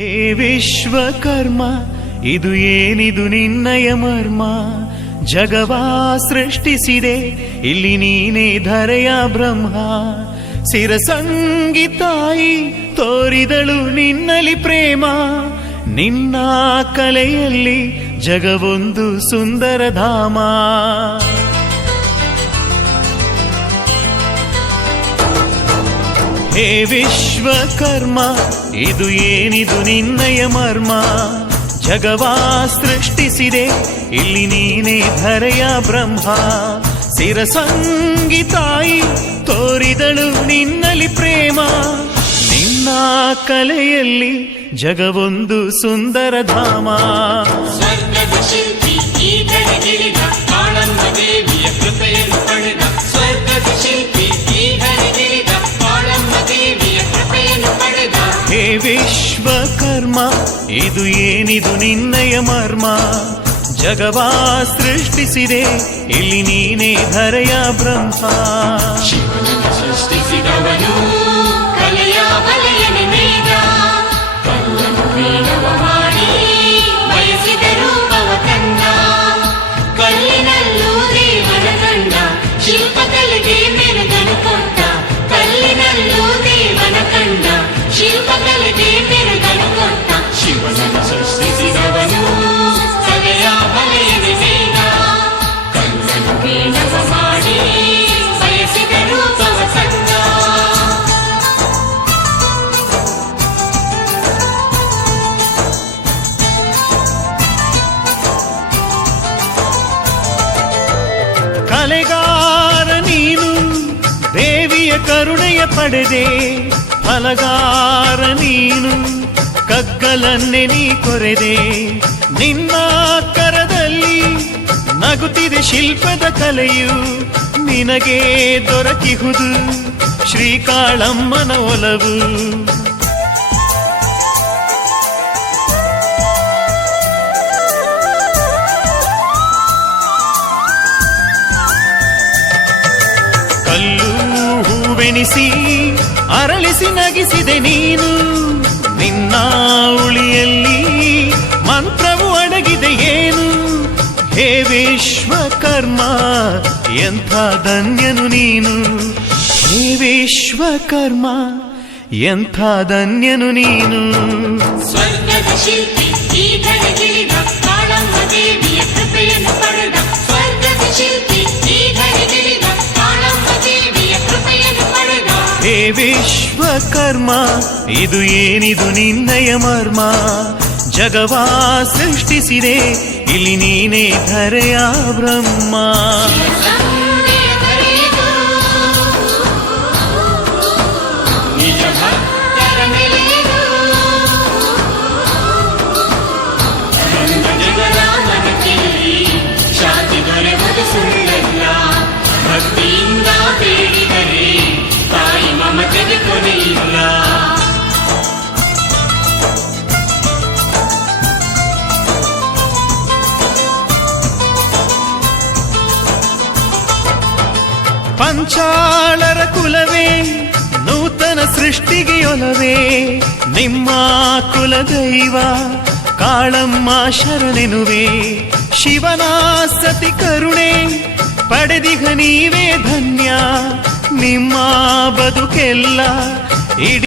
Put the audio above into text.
ಹೇ ವಿಶ್ವಕರ್ಮ, ಇದು ಏನಿದು ನಿನ್ನಯ ಮರ್ಮ? ಜಗವಾ ಸೃಷ್ಟಿಸಿದೆ ಇಲ್ಲಿ ನೀನೇ ಧರೆಯ ಬ್ರಹ್ಮ. ಸಿರಸಂಗಿ ತಾಯಿ ತೋರಿದಳು ನಿನ್ನಲಿ ಪ್ರೇಮ. ನಿನ್ನ ಕಲೆಯಲ್ಲಿ ಜಗವೊಂದು ಸುಂದರ ಧಾಮ. ಹೇ ವಿಶ್ವಕರ್ಮ, ಇದು ಏನಿದು ನಿನ್ನಯ ಮರ್ಮ? ಜಗವಾ ಸೃಷ್ಟಿಸಿದೆ ಇಲ್ಲಿ ನೀನೇ ಧರೆಯ ಬ್ರಹ್ಮ. ಸಿರಸಂಗಿ ತಾಯಿ ತೋರಿದಳು ನಿನ್ನಲಿ ಪ್ರೇಮ. ನಿನ್ನ ಕಲೆಯಲ್ಲಿ ಜಗವೊಂದು ಸುಂದರ ಧಾಮ. ಸ್ವರ್ಗದ ಶಿಲ್ಪಿ ಈಗಲಿಗಿಳಿದ ಕಾಳಮ್ಮ ದೇವಿಯ ಕೃಪೆಯನ್ನು ಪಡೆದ. ಸ್ವರ್ಗದ ಶಿಲ್ಪಿ ಈಗಲಿಗಿಳಿದ ಕಾಳಮ್ಮ ದೇವಿಯ ಕೃಪೆಯನ್ನು ಪಡೆದ. ಹೇ ವಿಶ್ವಕರ್ಮ, ಇದು ಏನಿದು ನಿನ್ನಯ ಮರ್ಮ? ಜಗವಾ ಸೃಷ್ಟಿಸಿದೆ ಇಲ್ಲಿ ನೀನೇ ಧರೆಯ ಬ್ರಹ್ಮ. ಶಿವನನ್ನು ಸೃಷ್ಟಿಸಿದವನು ಕಲೆಯ ಬಲೆಯನ್ನು ನೇಯ್ದ. ಕಲ್ಲನ್ನು ವೀಣವ ಮಾಡಿ ಬಯಸಿದ ರೂಪವ ತಂದ. ಕಲ್ಲಿನಲ್ಲೂ ದೇವನ ಕಂಡ, ಶಿಲ್ಪಕಲೆಗೆ ಮೆರುಗನು ಕೊಟ್ಟ. ಕಲ್ಲಿನಲ್ಲೂ ದೇವನ ಕಂಡ, ಶಿಲ್ಪಕಲೆಗೆ ಮೆರುಗನು ಕೊಟ್ಟ. ಶಿವನನ್ನು ಸೃಷ್ಟಿಸಿದವನು ಕಲೆಯ ಬಲೆಯನ್ನು ನೇಯ್ದ. ಕಲ್ಲನ್ನು ವೀಣವ ಮಾಡಿ ಬಯಸಿದ ರೂಪವ ತಂದ. ಕಲೆಗಾರ ನೀನು ದೇವಿಯ ಕರುಣೆಯ ಪಡೆದೆ. ಫಲಗಾರ ನೀನು ಕಗ್ಗಲನ್ನೇ ನೀ ಕೊರೆದೆ. ನಿನ್ನ ಕರದಲ್ಲಿ ನಗುತ್ತಿದೆ ಶಿಲ್ಪದ ಕಲೆಯು. ನಿನಗೆ ದೊರಕಿಹುದು ಶ್ರೀಕಾಳಮ್ಮನ ಒಲವು. ಕಲ್ಲು ಹೂವೆನಿಸಿ ಅರಳಿಸಿ ನಗಿಸಿದೆ ನೀನು. ನಿನ್ನ ಉಳಿಯಲ್ಲಿ ಮಂತ್ರವು ಅಡಗಿದೆ ಏನು? ಹೇ ವಿಶ್ವಕರ್ಮ, ಎಂಥ ಧನ್ಯನು ನೀನು. ಹೇ ವಿಶ್ವಕರ್ಮ, ಎಂಥ ಧನ್ಯನು ನೀನು. ಸ್ವರ್ಗದ ಶಿಲ್ಪಿ ಈಗಲಿಗಿಳಿದ ಕಾಳಮ್ಮ ದೇವಿಯ ಕೃಪೆಯನ್ನು ಪಡೆದ. ಸ್ವರ್ಗದ ಶಿಲ್ಪಿ ಈಗಲಿಗಿಳಿದ ಕಾಳಮ್ಮ ದೇವಿಯ ಕೃಪೆಯನ್ನು ಪಡೆದ. ಹೇ ವಿಶ್ವಕರ್ಮ, ಇದು ಏನಿದು ನಿನ್ನಯ ಮರ್ಮ? ಜಗವಾ ಸೃಷ್ಟಿಸಿದೆ ಇಲ್ಲಿ ನೀನೇ ಧರೆಯ ಬ್ರಹ್ಮ. ಸಂಧ್ಯೆಯ ಕರೆಯಿತು ನಿಜ ಭಕ್ತರ ನೆಲೆಯಿತು. ನನ್ನ ಜಗರಾಮನ ಕೇಳಿ ಶಾಂತಿ ದೊರೆಯುವುದು ಸುಳ್ಳಲ್ಲ. ಭಕ್ತಿಯಿಂದ ಬೇಡಿದರೆ ತಾಯಿ ಮಮತೆಗೆ ಕೊನೆಯಿಲ್ಲ. ಪಂಚಾಳರ ಕುಲವೇ ನೂತನ ಸೃಷ್ಟಿಗೆ ಒಲವೇ. ನಿಮ್ಮ ಕುಲದೈವ ಕಾಳಮ್ಮ ಶರಣೆನುವೆ. ಶಿವನ ಸತಿ ಕರುಣೆ ಪಡೆದಿಹ ನೀವೇ ಧನ್ಯ. ನಿಮ್ಮ ಬದುಕೆಲ್ಲ ಇಡೀ